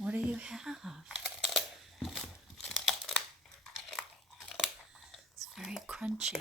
What do you have? It's very crunchy.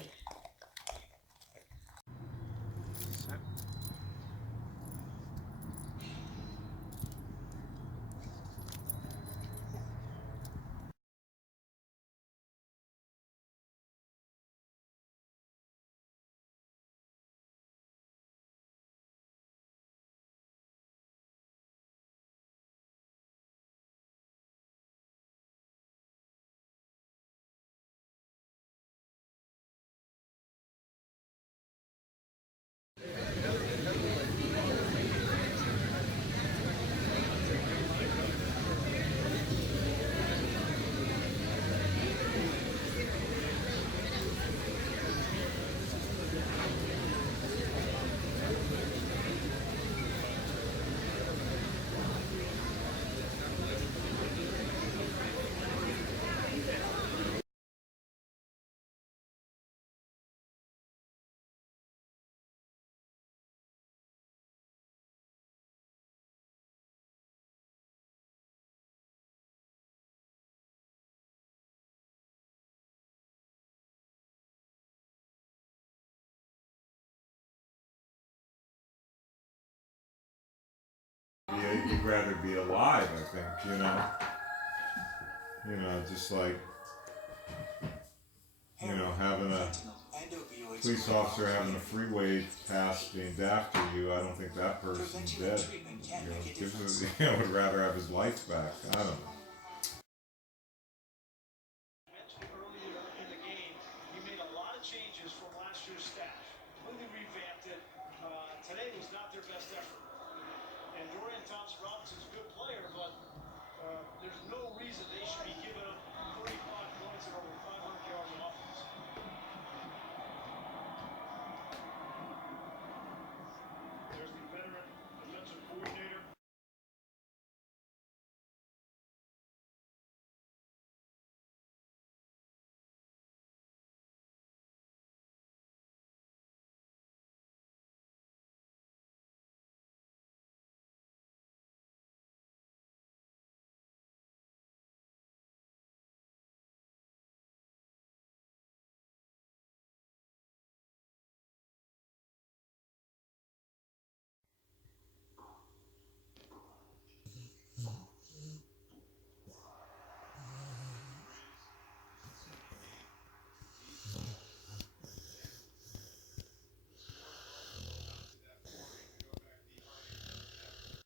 You'd rather be alive, I think, just like, having a police officer having a freeway pass named after you. I don't think that person's dead. Would rather have his lights back. I don't know.